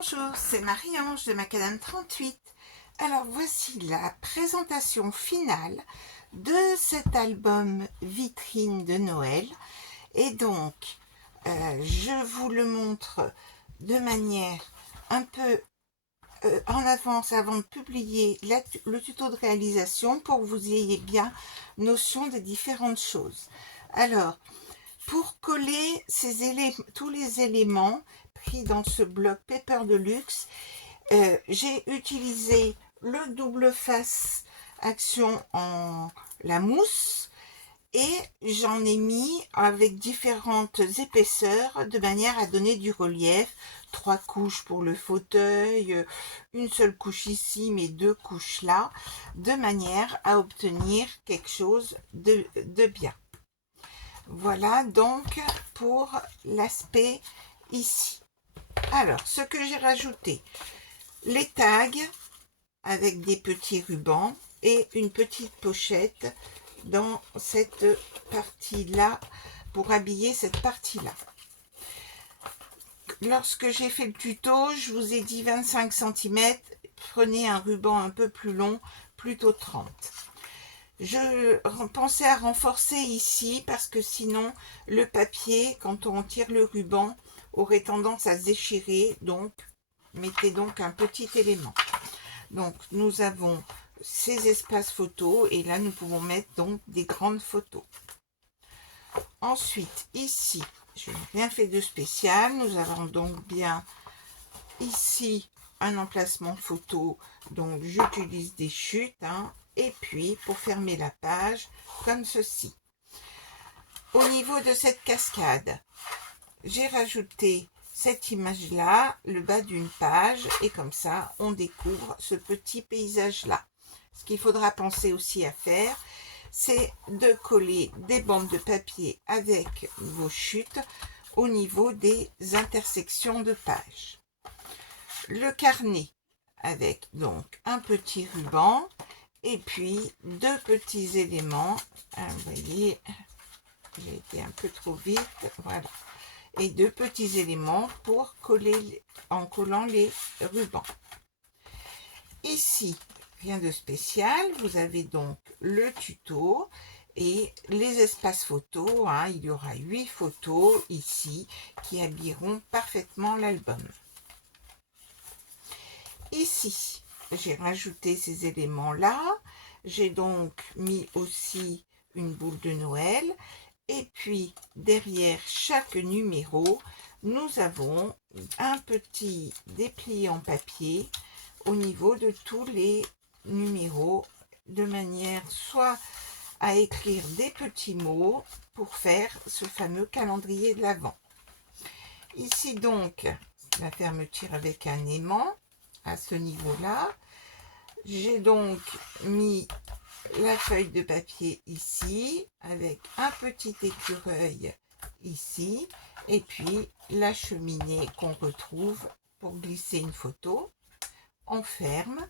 Bonjour, c'est Marie-Ange de Macadam 38. Alors voici la présentation finale de cet album vitrine de Noël. Et donc, je vous le montre de manière un peu en avance avant de publier le tuto de réalisation pour que vous ayez bien notion des différentes choses. Alors, pour coller tous les éléments pris dans ce bloc Paper Deluxe, j'ai utilisé le double face action en la mousse et j'en ai mis avec différentes épaisseurs de manière à donner du relief. 3 couches pour le fauteuil, une seule couche ici mais 2 couches là, de manière à obtenir quelque chose de bien. Voilà donc pour l'aspect ici. Alors, ce que j'ai rajouté, les tags avec des petits rubans et une petite pochette dans cette partie-là pour habiller cette partie-là. Lorsque j'ai fait le tuto, je vous ai dit 25 cm, prenez un ruban un peu plus long, plutôt 30. Je pensais à renforcer ici parce que sinon le papier, quand on tire le ruban, aurait tendance à se déchirer, donc mettez donc un petit élément. Donc nous avons ces espaces photos et là nous pouvons mettre donc des grandes photos. Ensuite ici, je n'ai rien fait de spécial, nous avons donc bien ici un emplacement photo, donc j'utilise des chutes, et puis pour fermer la page comme ceci. Au niveau de cette cascade, j'ai rajouté cette image là, le bas d'une page, et comme ça on découvre ce petit paysage là. Ce qu'il faudra penser aussi à faire, c'est de coller des bandes de papier avec vos chutes au niveau des intersections de pages. Le carnet avec donc un petit ruban et puis 2 petits éléments. Vous voyez, j'ai été un peu trop vite, voilà. Et 2 petits éléments pour coller en collant les rubans. Ici, rien de spécial, vous avez donc le tuto et les espaces photos. Il y aura 8 photos ici qui habilleront parfaitement l'album. Ici, j'ai rajouté ces éléments-là. J'ai donc mis aussi une boule de Noël. Et puis, derrière chaque numéro, nous avons un petit dépliant papier au niveau de tous les numéros, de manière soit à écrire des petits mots pour faire ce fameux calendrier de l'Avent. Ici donc, la fermeture avec un aimant à ce niveau-là. J'ai donc mis la feuille de papier ici avec un petit écureuil ici et puis la cheminée qu'on retrouve pour glisser une photo. On ferme.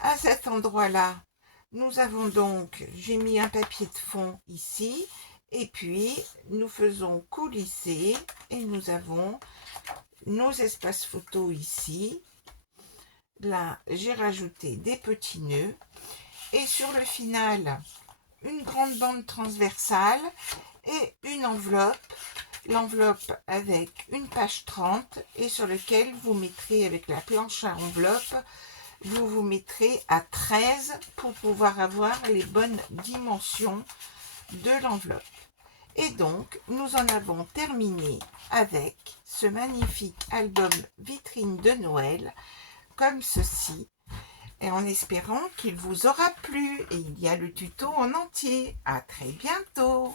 À cet endroit-là, nous avons donc, j'ai mis un papier de fond ici et puis nous faisons coulisser et nous avons nos espaces photos ici. Là, j'ai rajouté des petits nœuds et sur le final, une grande bande transversale et une enveloppe. L'enveloppe avec une page 30 et sur lequel vous mettrez avec la planche à enveloppe, vous mettrez à 13 pour pouvoir avoir les bonnes dimensions de l'enveloppe. Et donc, nous en avons terminé avec ce magnifique album vitrine de Noël, comme ceci, et en espérant qu'il vous aura plu. Et il y a le tuto en entier. À très bientôt.